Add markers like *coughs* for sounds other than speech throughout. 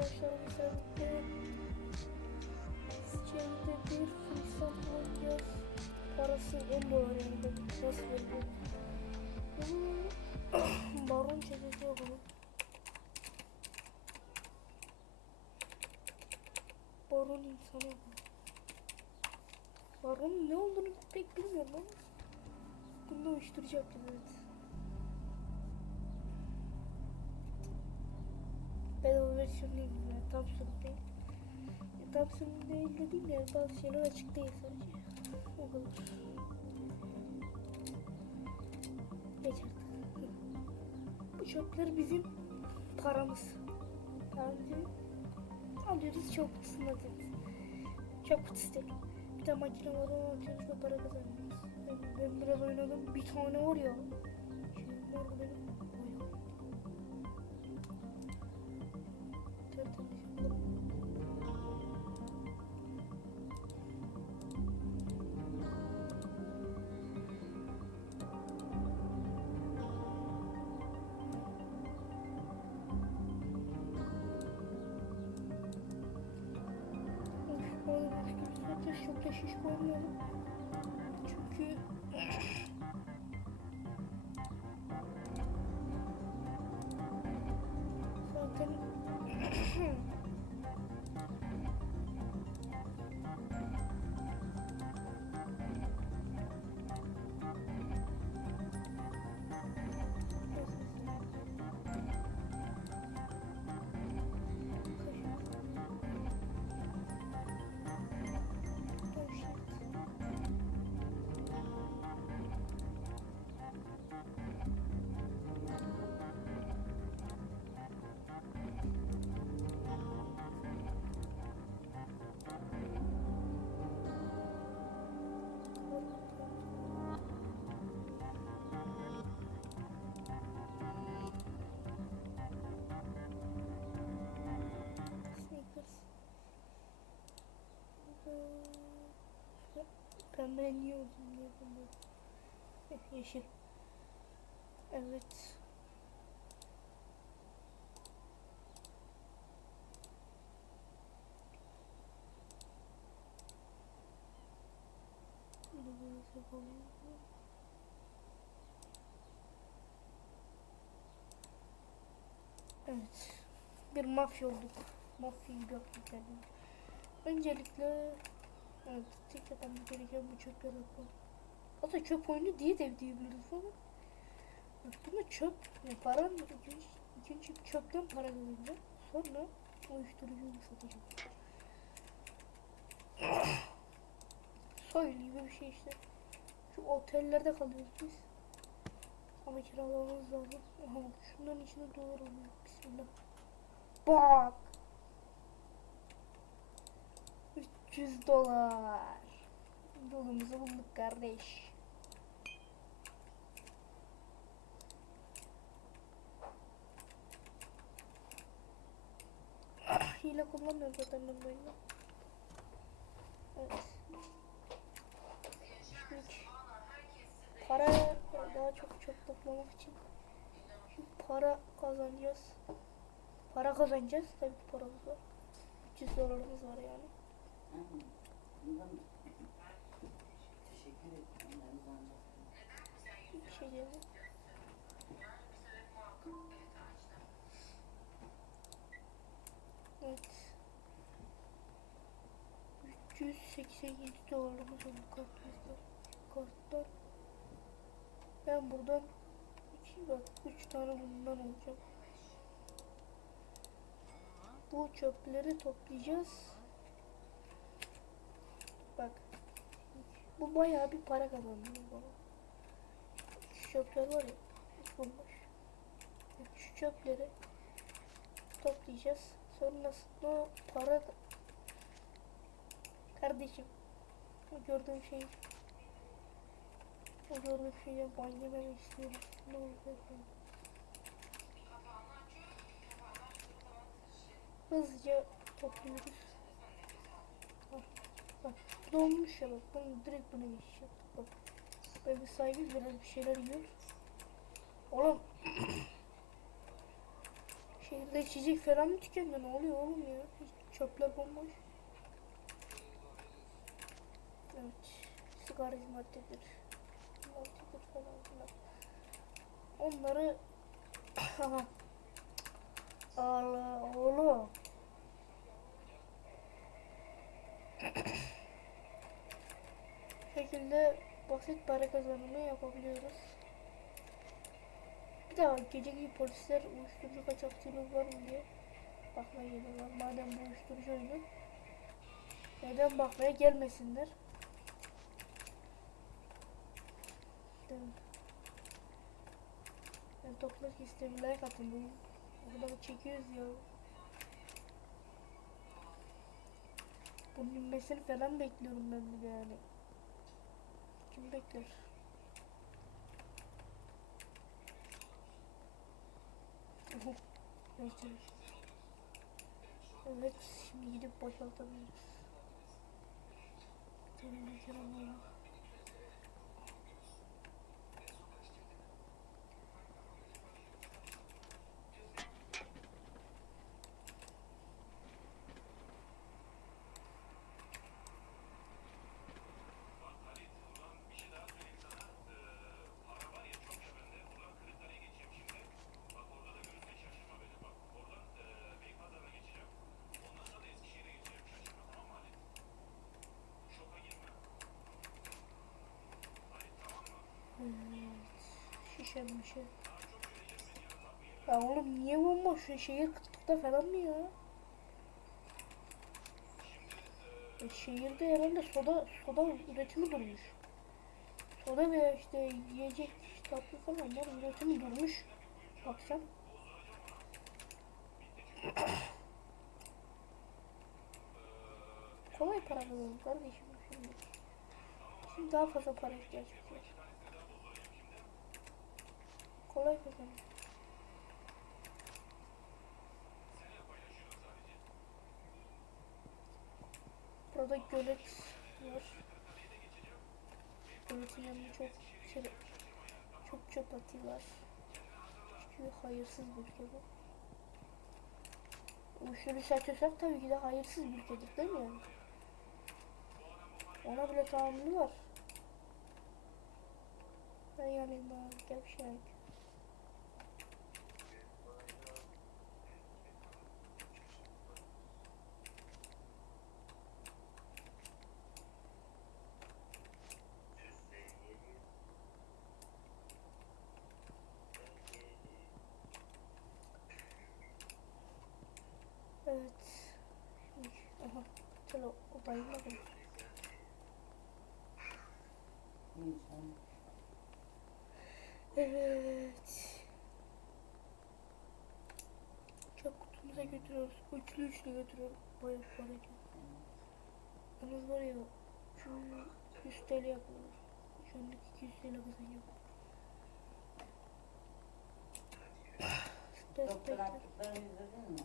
arkadaşlarımızla birlikte Steam'de bir fırsat oynayacağız. Parası 10 dolar yani nasıl veriyor? Hmm, Baron çetesi yapalım. Baron insanı yapalım. Baron'un ne olduğunu pek bilmiyorum ama Bunda uyuşturucu yapacağız evet. Bedava versiyonu değil yani tam sorun değil. E, tam sorun değil dediğim yani bazı şeyler açık değil sadece. O kadar. Geç artık. Bu çöpler bizim paramız. Bizim. Alıyoruz çöp kutusuna atıyoruz. Çöp kutusu değil. Bir de makine var onu atıyoruz ve para kazanıyoruz. Ben, ben biraz oynadım. Bir tane var ya. Şeyim var benim. Bir sürü Oldum niye pembe? Eh, Yeşil. Evet. Bunu. Evet. Bir mafya olduk. Mafya yaptık. Öncelikle evet tek yapmamız gereken bu çöpleri yapalım. Aslında çöp oyunu diye de diyebiliriz ama Bunda çöp yani param ikinci, ikinci çöpten para kazanacağım. Sonra uyuşturucuyu satacağım. Soylu gibi bir şey işte. Şu otellerde kalıyoruz biz. Ama kiralamamız lazım. Aha bak şunların içine dolar oluyor. Bismillah. Bak. 300 dolar. Yolumuzu bulduk kardeş. Ah, Hile kullanmıyorum zaten ben böyle. Evet. Para daha çok çok toplamak için para kazanacağız. Para kazanacağız. Tabii ki paramız var. 300 dolarımız var yani. Evet. 387 dolarımız oldu kartımızda. Karttan. Ben buradan iki bak üç tane bundan alacağım. Bu çöpleri toplayacağız. Bak. Bu bayağı bir para kazandırıyor bana. Şu çöpler var ya. Bomboş. Şu çöpleri toplayacağız. Sonrasında para kardeşim bu gördüğüm şey bu gördüğüm şeyden ban yememek istiyorum. Ne olacak? Hızlıca topluyoruz. Olmuş ya bak. Bunu direkt buna geçeceğim. Bak. Böyle bir sahibi biraz bir şeyler yiyor. Oğlum. *coughs* Şehirde içecek falan mı tükendi? Ne oluyor oğlum ya? Çöpler bomboş. Evet. Sigara maddedir. Maddedir falan filan. Onları... *coughs* Allah oğlum. Şekilde basit para kazanımı yapabiliyoruz. Bir daha gece gibi polisler uyuşturucu kaçakçılığı var mı diye bakmaya geliyorlar. Madem bu uyuşturucuydu neden bakmaya gelmesinler? Ben like atın bunu. O kadar çekiyoruz ya. Bunun inmesini falan bekliyorum ben de yani. Oho, *laughs* neyse. Evet, şimdi gidip boşaltabiliriz. Senin bir kere Şişe mişe. Ya oğlum niye bomboş ya? Şehir kıtlıkta falan mı ya? E, şehirde herhalde soda soda üretimi durmuş. Soda veya işte yiyecek tatlı falan var üretimi durmuş. Baksan. Kolay para kazanıyor kardeşim şimdi. Daha fazla para ihtiyaç var. Kolay kazanıyor. Burada gölet var. Göletin yanında çok şey, çok çöp atıyorlar. Çünkü hayırsız bir ülke bu. Uyuşturucu satıyorsak tabii ki de hayırsız bir ülkedir değil mi yani? Ona bile tahammülü var. Ben yani ben gevşek. Evet. Şimdi, aha. Evet. Çöp kutumuza götürüyoruz. Üçlü üçlü götürüyoruz. Bayağı para ediyor. Yalnız var ya şu 100 TL yapıyorlar. Şu anda 200 TL kazanıyor. Doktor attıklarını izledin mi?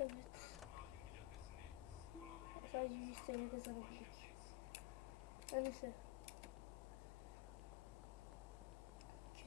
Evet. Sadece 100 TL kazanabildik. Her Neyse.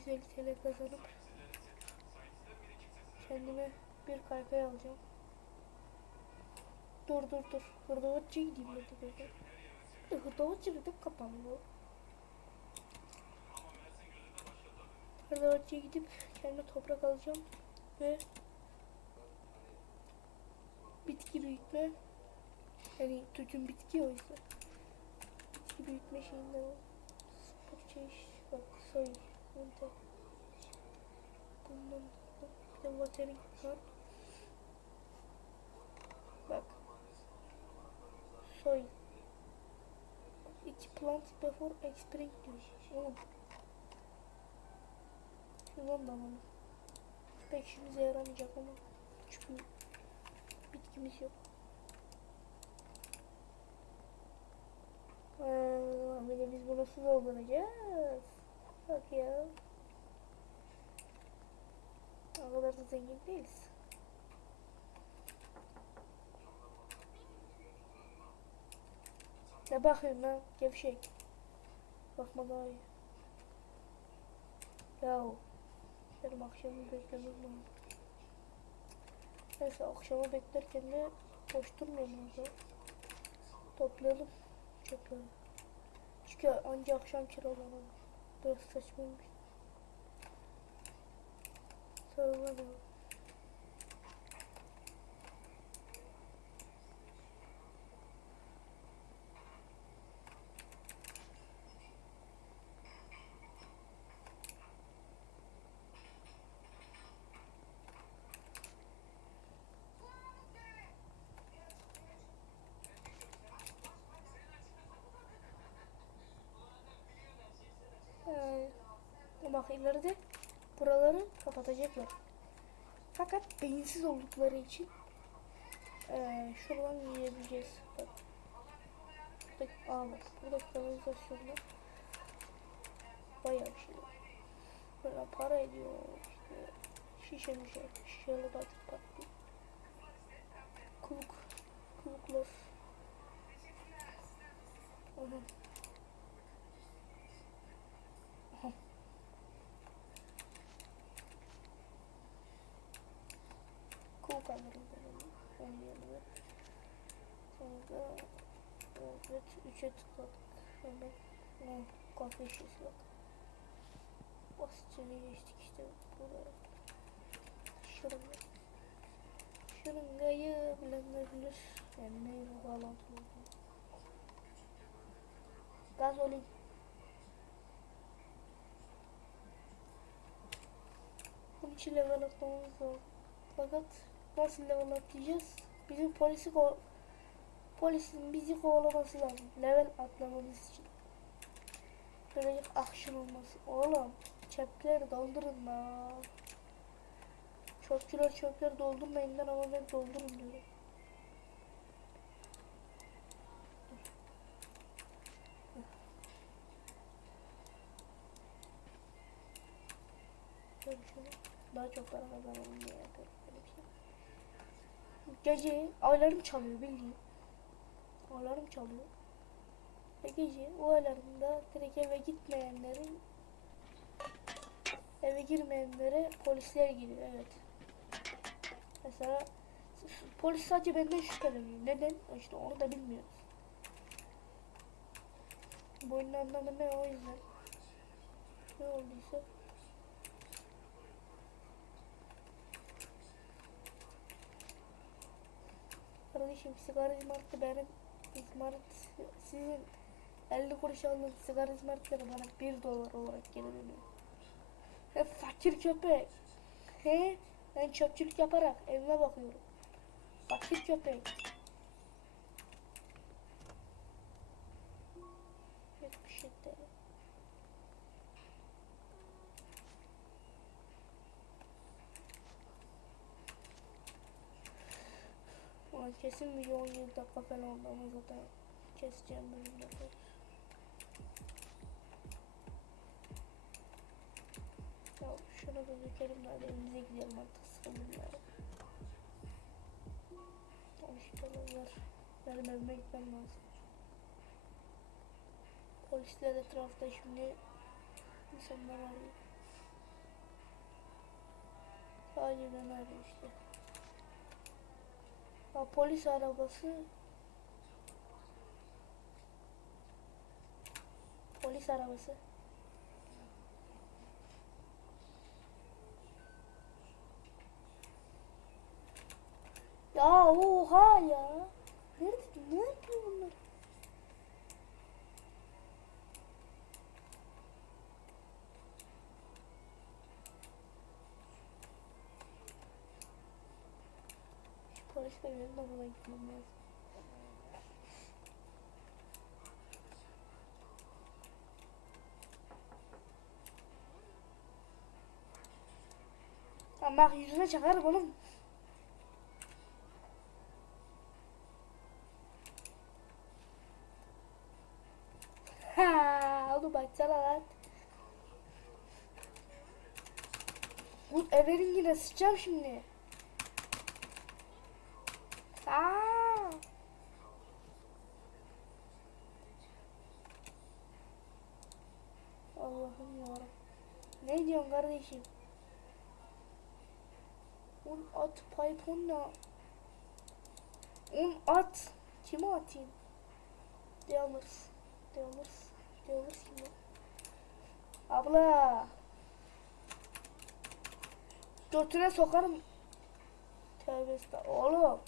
250 TL kazanıp kendime bir kaykay alacağım. Dur dur dur. Hırdavatçıya gideyim ben de böyle. De Hırdavatçı dedim kapandı. Hırdavatçıya gidip kendime toprak alacağım ve bitki büyütme yani tütün bitki o yüzden. Bitki büyütme şeyinde o. Spor çeşit bak soy bundan bundan bir de watering var. Bak. Soy iki plant before spring diyor oğlum şundan da alalım. Pek işimize yaramayacak ama çünkü bitkimiz yok. Bir de biz bunu su dolduracağız. Bak ya. O kadar da zengin değiliz. Ne bakıyorsun lan gevşek. Bakma daha iyi. Yahu. Benim akşamı beklemem lazım. Neyse akşamı beklerken de boş durmayalım orada. Toplayalım çöpleri. Çünkü anca akşam kiralanır. Biraz saçmaymış. Sonra da. Ee, bak ileride buraları kapatacaklar. Fakat beyinsiz oldukları için ee, şuradan yiyebileceğiz. Bak. Buradaki, aa bak, buradaki kanalizasyonda bayağı bir şey var. Böyle para ediyor işte şişe mişe, şişeyle daha çok patlıyor. Kuluk, kuluklar. Aha. Aha. Onu. Onun yerine. Sonra evet, üçe tıkladık. Hemen ne, kahve şişesi bak. Basitçe geçtik işte buraya. Şırınga. Şırıngayı bilenler bilir. Yani neyle bağlantılı. Gazolin. Bunun için level atlamamız lazım. Fakat nasıl level atlayacağız? Bizim polisi ko polisin bizi kovalaması lazım. Level atlamamız için. Böylece action olması. Oğlum çöpleri doldurun la. Çöpçüler çöpleri doldurmayın lan ama ben doldurun diyorum. Daha çok para kazanalım diye yapıyorum böyle bir şey. Gece alarm çalıyor bildiğin. Alarm çalıyor. Ve gece o alarmda direkt eve gitmeyenlerin eve girmeyenlere polisler geliyor evet. Mesela polis sadece benden şüpheleniyor. Neden? İşte onu da bilmiyoruz. Bu anlamı ne o yüzden. Ne olduysa. Kardeşim sigara izmariti benim izmarit sizin 50 kuruş aldığınız sigara izmaritleri bana 1 dolar olarak geri dönüyor. He fakir köpek. He ben çöpçülük yaparak evime bakıyorum. Fakir köpek. 77 TL. Ulan kesin video 17 dakika falan oldu ama zaten keseceğim bölümleri. Ya şunu da dökelim de hadi evimize gidelim artık sıkıldım ya. Konuşmalar. Benim evime gitmem lazım. Polisler etrafta şimdi insanlar arıyor. Sadece ben arıyor işte. Ya polis arabası. Polis arabası. Ya oha ya. Nerede ne yapıyor bunlar Polisle benim de buna gitmem lazım bak yüzüne çakarım oğlum. Ha, oğlum baksana lan. Bu everin yine sıçacağım şimdi. Aa. Allah'ım yarabbim. Ne diyorsun kardeşim? Un at Python'la. Un at. Kime atayım? Dealers. Dealers. Dealers kim ya? Abla. Götüne sokarım. Tövbe estağfurullah. Oğlum.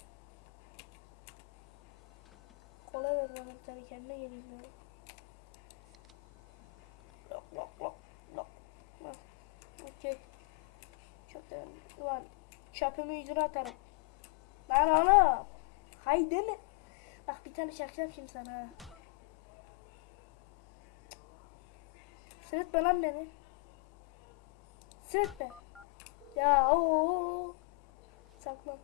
Kola ver bana bir tane kendine geleyim ya. Lok lok lok. Da ulan çöpümü yüzüne atarım. Lan oğlum. Haydi mi? Bak bir tane çakacağım şimdi sana. Sırıtma lan beni. Sırıtma. Ya o Saklan.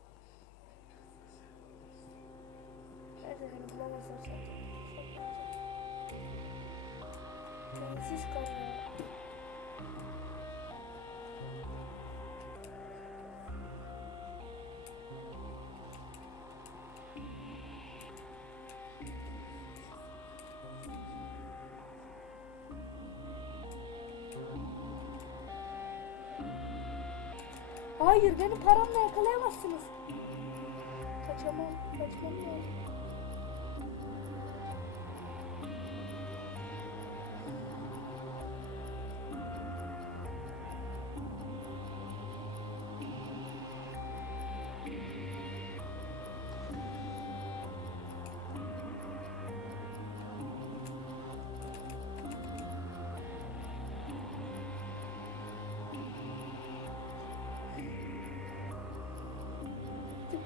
Nerede beni bulamazsam saklan. Bensiz kalıyor. Hayır beni paramla yakalayamazsınız. Kaçamam, kaçmam lazım.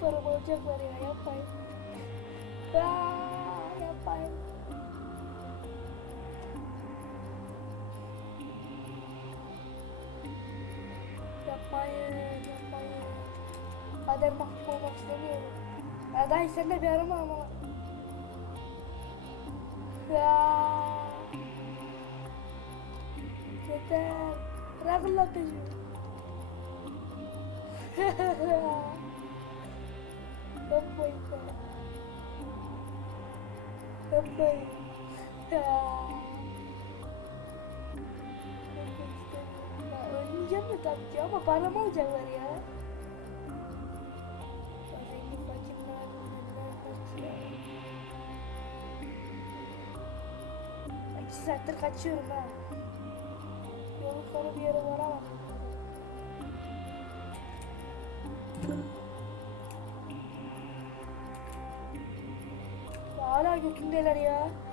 Param alacaklar ya yapmayın. Aa, yapmayın. Yapmayın, yapmayın. Kader mahkum olmak istemiyorum. Ya dayı sen de bir arama ama. Ya. Yeter. Bırakın lan beni. *laughs* Ölmeyeceğim mi tabii ki ama paramı alacaklar ya. İki saattir kaçıyorum ha. Yolun sonu bir yere varamam. 对了，呀。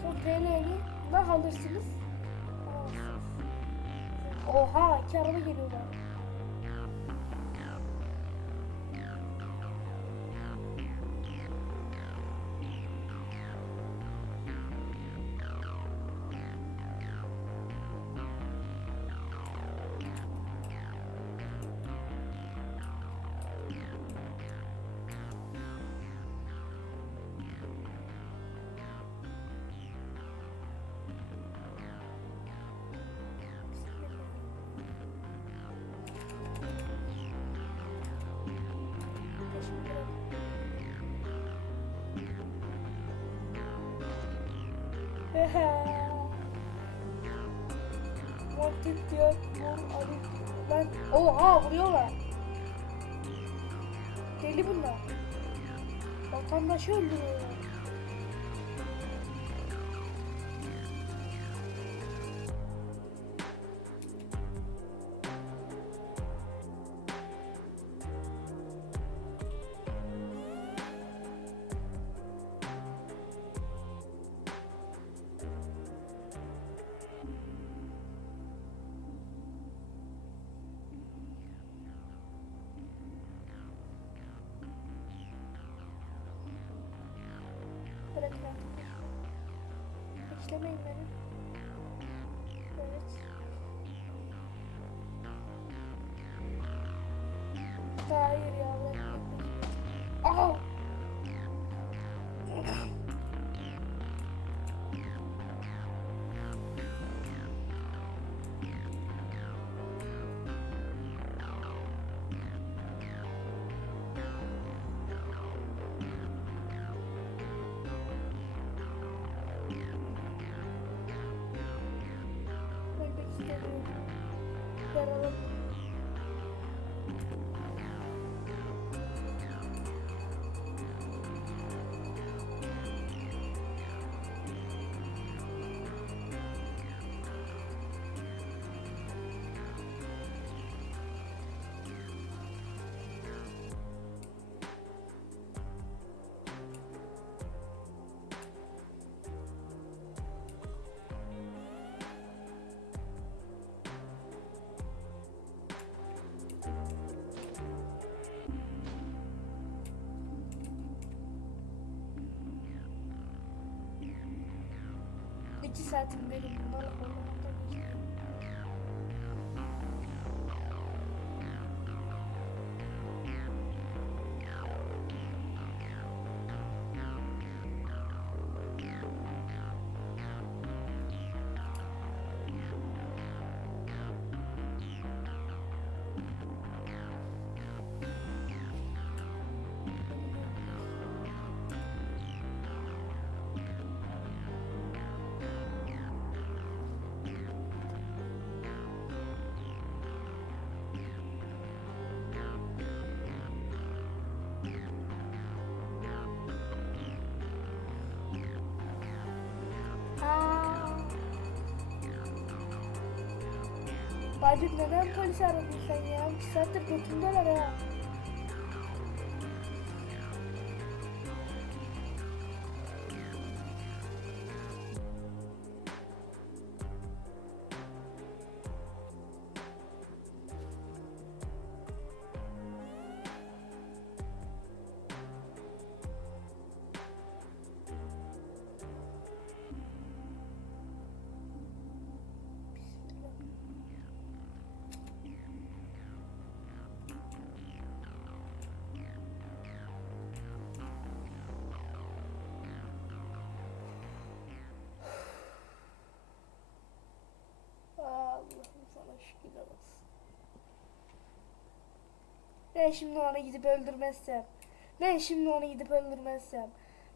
TL'yi ne alırsınız? Oha iki araba geliyorlar. Mortik Lan, oha vuruyorlar. Deli bunlar. Vatandaşı öldürüyorlar. bekle. Beklemeyin beni. Bye. İki saatim Bacım neden polis aradın sen ya? Bir saattir götümdeler ha. Ben şimdi onu gidip öldürmezsem. Ben şimdi onu gidip öldürmezsem.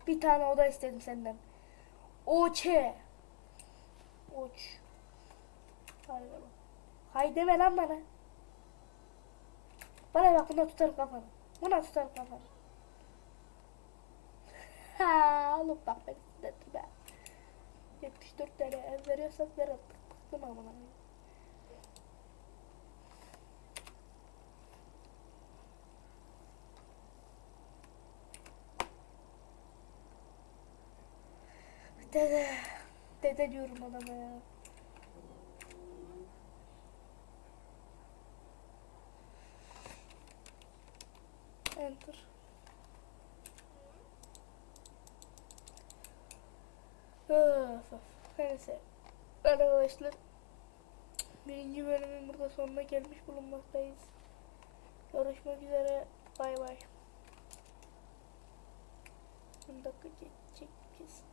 Bir tane oda istedim senden. Oçe. Oç. Haydi bak. Hay deme lan bana. Bana bak buna tutar kafanı. Buna tutar kafanı. *laughs* Ha, oğlum bak ben sinirlendim ben. 74 tane ev veriyorsak ver artık. Bıktım amına. Dede. Dede diyorum adama ya. Enter. Öf, öf. Neyse. Arkadaşlar. Birinci bölümün burada sonuna gelmiş bulunmaktayız. Görüşmek üzere. Bay bay. 10 dakika geçecek kesin.